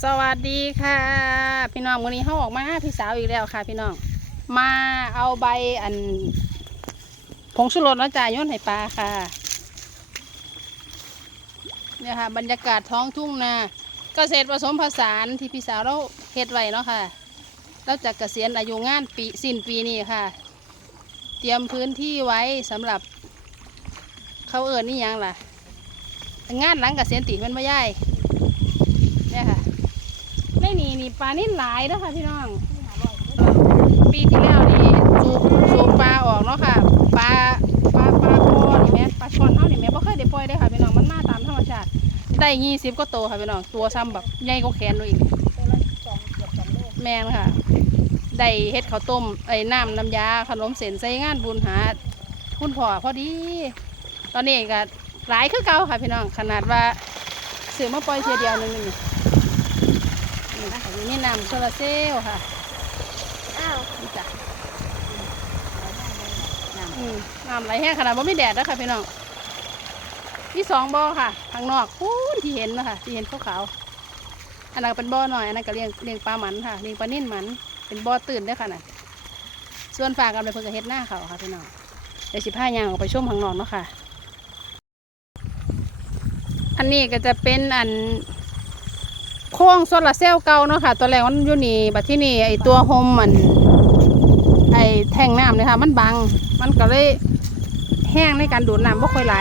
สวัสดีค่ะ พี่น้องวันนี้เขาออกมาพี่สาวอีกแล้วค่ะ พี่น้องมาเอาใบอันผงชูรสแล้วจ่ายย่นให้ปลาค่ะเนี่ยค่ะ บรรยากาศท้องทุ่งนาเกษตรผสมผสานที่พี่สาวเราเฮ็ดไว้เนาะค่ะเราจะเกษียณอายุงานปีสิ้นปีนี้ค่ะ เตรียมพื้นที่ไว้สำหรับเขาเอิญนี่ยังล่ะงานหลังเกษียณติมันไม่ย่ายเนี่ยค่ะ ไม่หนีนี่ปลานิ่หลายแล้วค่ะพี่น้อง ปีที่แล้วนี่สูบสูบปลาออกเนาะค่ะปลาปลาปลาคอนี่แม่ปลาช่อนเท่านี่แม่บ่เคยได้ปล่อยได้ค่ะพี่น้องมันมาตามธรรมชาติได้ยี่สิบก็โตค่ะพี่น้องตัวซ้ำแบบใหญ่กว่าแขนหนูอีกแม่นค่ะได้เฮ็ดข้าวต้มไอ้น้ำน้ำยาขนมเส้นใส่งานบุญหาคุณพ่อพอดี ตอนนี้ก็หลายคือเก่าค่ะพี่น้องขนาดว่าซื้อมาปล่อยเทียเดียวนึงนี่ นี่ค่ะอยู่นี่น้ำโซลาร์เซลล์ค่ะอ้าวนี่จ้ะอืมน้ำไหลแห้งขนาดว่าไม่แดดแล้วค่ะพี่น้องมีสองบ่อค่ะข้างนอกพูนที่เห็นนะคะที่เห็นขาวๆอันนั้นก็เป็นบ่อหน่อยอันนั้นก็เลี้ยงเลี้ยงปลาหมันค่ะเลี้ยงปลานิ่นหมันเป็นบ่อตื่นได้อค่ะน่ะส่วนฝากกันไปเพิ่งจะเฮ็ดหน้าเขาค่ะพี่น้องเดี๋ยวสิผ้ายางออกไปชมข้างนอกเนาะค่ะ อันนี้ก็จะเป็นอัน โค้งโซลาเซลล์เก่าเนาะค่ะ ตัวแรกมันอยู่นี่บัดที่นี่ไอตัวโฮมมันไอแทงน้ำเนี่ยค่ะ มันบัง มันก็เลยแห้งในการดูดน้ำบ่ค่อยไหล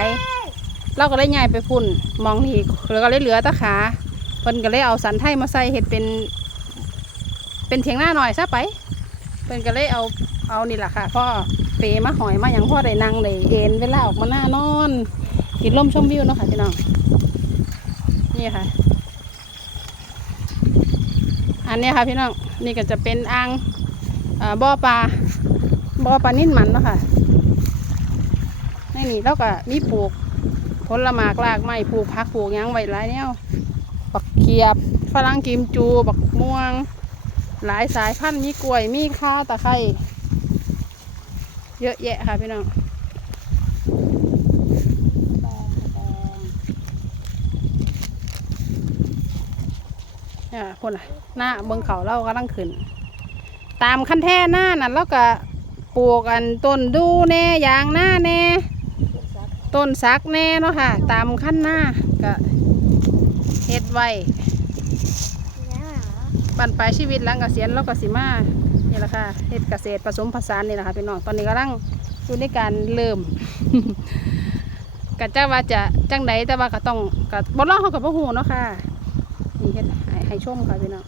เราก็เลยย้ายไปพุ่นมองนี่แล้วก็เลยเหลือตะขาเพิ่นก็เลยเอาสันไทยมาใส่เห็ดเป็น เป็นเถียงหน้าหน่อยซะไปเพิ่นก็เลยเอาเอานี่แหละค่ะพ่อเปมาหอยมาอย่างพ่อได้นั่งได้เอ็นเวลาออกมาหน้านอน กินลมชมวิวเนาะค่ะพี่น้องนี่ค่ะ อันนี้ค่ะพี่น้องนี่ก็จะเป็นอ่างบ่อปลาบ่อปลานิ่นมันเนาะค่ะในนี่เราก็มีปลูกผลหมากรากไม้ปลูกผักปลูกยังไว้หลายแนวบักเขียบฝรั่งกิมจูบักม่วง หลายสายพันธุ์มีกล้วยมีข้าวตะไคร้เยอะแยะค่ะพี่น้อง เนี่ยคนน่ะหน้าเบิงเขาเรากำลังขึ้น ตามขั้นแท่หน้านั่นแล้วก็ปลูกอันต้นดูแน่ยางหน้าแน่ ต้นซักแน่เนาะค่ะ ตามขั้นหน้าก็เฮ็ดไว้เนี่ยเหรอบันปลายชีวิตหลังเกษียณแล้วก็สิมานี่แหละค่ะเฮ็ดเกษตรผสมผสานนี่แหละค่ะพี่น้องตอนนี้กำลังอยู่ในการเริ่มกะจ้าว่าจะจังใดแต่ว่าก็ต้องกับ่รอเขากับพ่หูเนาะค่ะ นี่เฮ็ดให้ให้ชมค่ะพี่น้อง